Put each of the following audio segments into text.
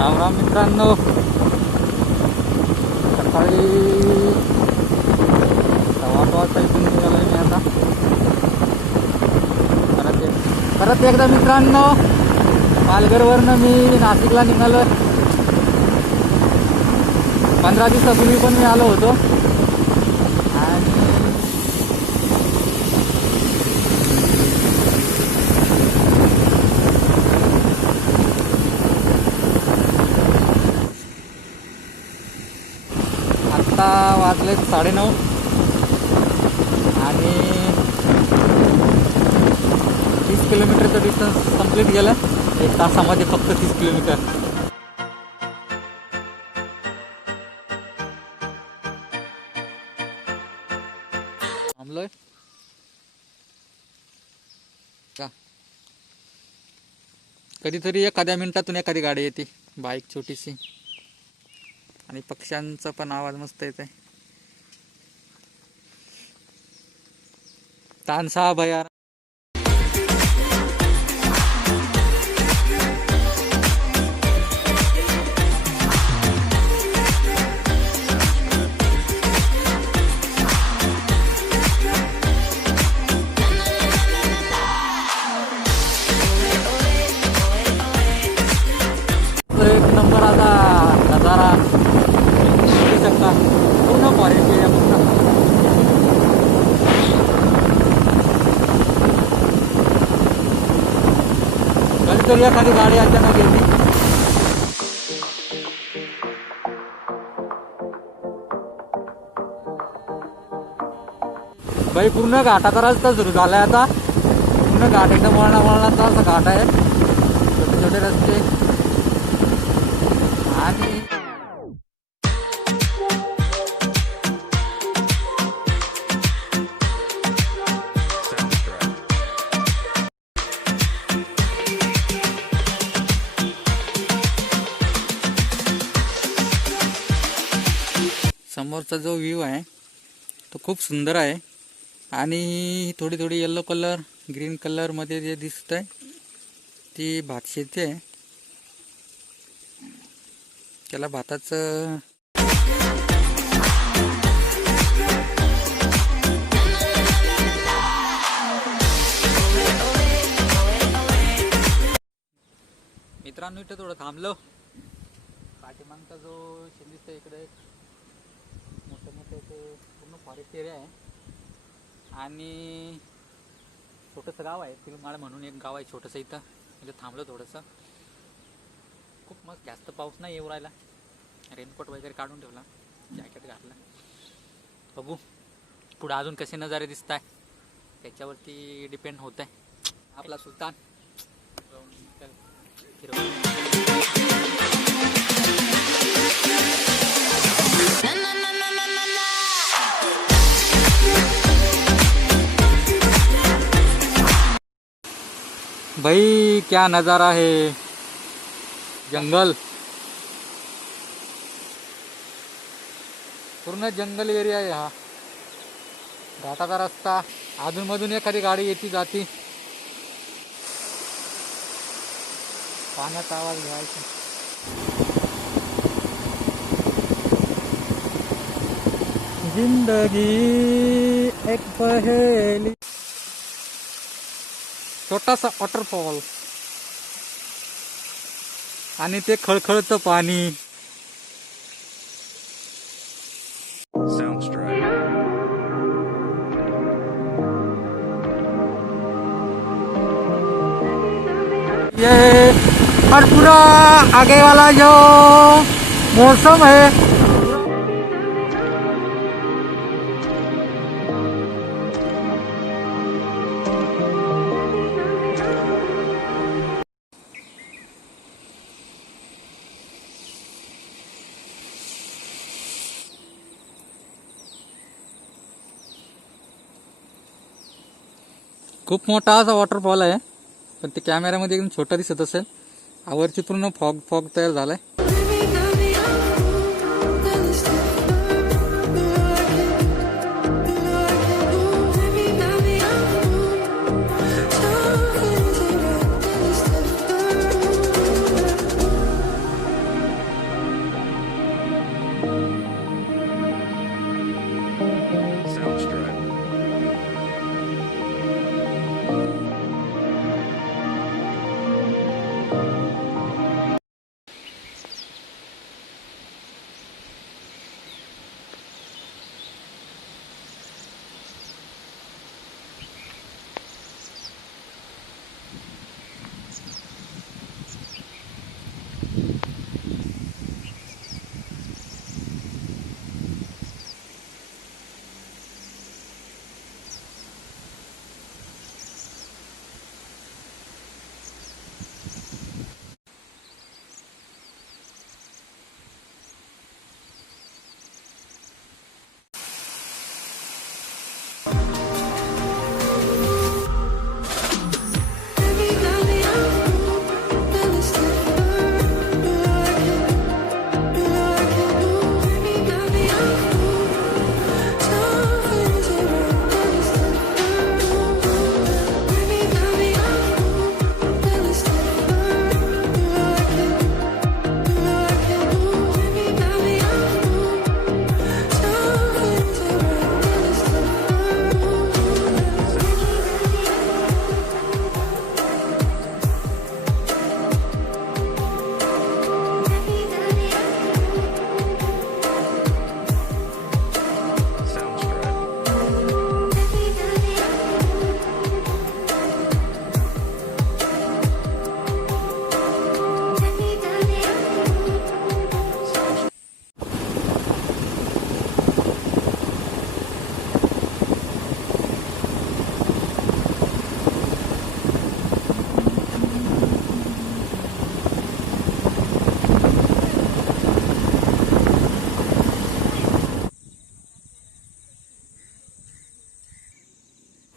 राम राम मित्रांनो, सकाळी 8:15 वाजता इथून निघालोय मी आता. परत एकदा मित्रांनो, पालघरवरनं मी नाशिकला निघालोय. 15 दिवसापूर्वी पण मी आलो होतो. आणि आता वाजले 9:30 आणि 30 किलोमीटरचं डिस्टन्स कंप्लीट गेलं. 1 तासामध्ये फक्त 30 किलोमीटर. थांबलोय का? कधीतरी एखाद्या मिनिटातून एखादी गाडी येते, बाईक छोटीशी. आणि पक्ष्यांचा पण आवाज मस्त येत आहे. तानसा भयार एक नंबर आता नजारा शकता. पूर्ण फॉरेस्ट एरिया पूर्ण. कधीतरी एखादी गाडी अचानक येते. बाई पूर्ण घाटाचा रस्ता सुरू झालाय आता. पूर्ण घाट एकदम वळणाचा असा घाट आहे. छोटे छोटे रस्ते. आणि समोरचा जो व्ह्यू आहे तो खूप सुंदर आहे. आणि थोडी थोडी येलो कलर ग्रीन कलर मध्ये जे दिसत आहे ती भात शेती आहे. त्याला भाताचं मित्रांनो, इथं थोडं थांबलो. पाठीमागचा जो शिंदिस्त इकडे मोठे मोठे ते पूर्ण फॉरेस्ट एरिया आहे. आणि छोटंसं गाव आहे, तिलमाळ म्हणून एक गाव आहे छोटंसं. इथं म्हणजे थांबलो थोडंसं. खूप मस्त, जास्त पाऊस नाही येऊ राहिला. रेनकोट वगैरे काढून ठेवला, जॅकेट घातला. बघू पुढे अजून कसे नजारे दिसत आहे त्याच्यावरती डिपेंड होत आहे. आपला सुलतान भाई, क्या नज़ारा है. जंगल, पूर्ण जंगल एरिया आहे हा. घाटाचा रस्ता, अधूनमधून एखादी गाडी येती जाती. पाण्याचा आवाज घ्यायचा. जिंदगी एक पहेली. छोटासा वॉटरफॉल आणि ते खळखळतं पाणी. ये और पूरा आगे वाला जो मौसम है खूप मोठा असा वॉटरफॉल आहे. पण ते कॅमेऱ्यामध्ये एकदम छोटा दिसत असेल. आवरची पूर्ण फॉग तयार झालाय.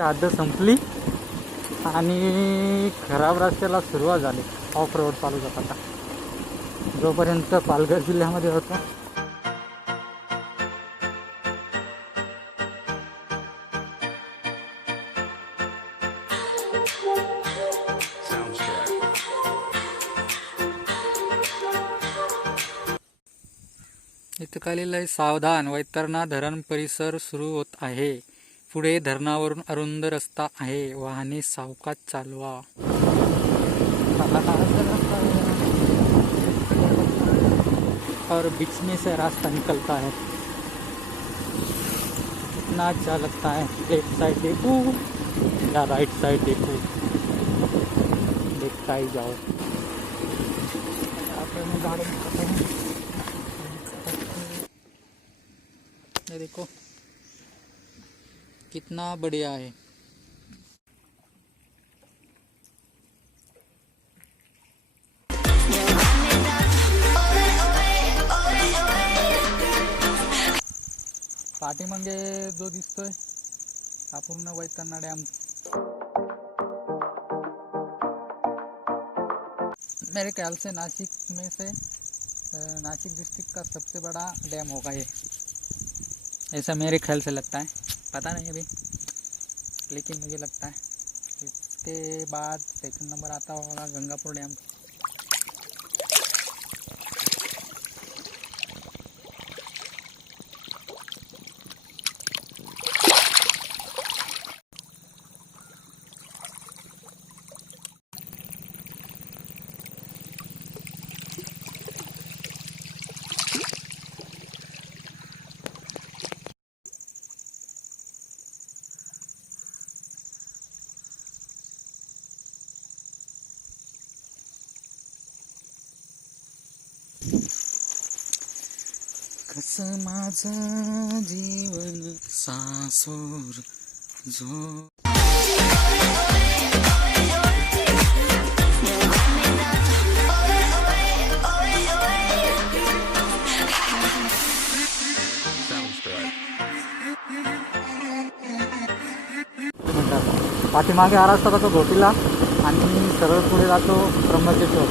हद्द संपली आणि खराब रस्त्याला सुरुवात झाली. ऑफ रोड चालू झाला आता. जोपर्यंत पालघर जिल्ह्यामध्ये होतो इथं खालील आहे सावधान, वैतरणा धरण परिसर सुरू होत आहे. पुढे धरणावरून अरुंद रस्ता आहे, वाहने सावकाश चालवा. और बीच में से रास्ता निकलता है. इतना अच्छा लगता है. लेफ्ट साइड देखो या राइट साइड देखो, देखता ही जाओ. ये देखो कितना बढ़िया है. पाठीमागे जो दिसतोय हा पूर्ण वैतरणा डॅम. मेरे ख्याल से नासिक में से नासिक डिस्ट्रिक्ट का सबसे बड़ा डैम होगा ये, ऐसा मेरे ख्याल से लगता है. पता नहीं अभी, लेकिन मुझे लगता है. इसके बाद सेकंड नंबर आता होगा गंगापुर डैम. कसं माझं जीवन सासोर जो. पाठीमागे हा रस्ता जातो घोटीला आणि सरळ पुढे जातो ब्रह्मकेश्वर.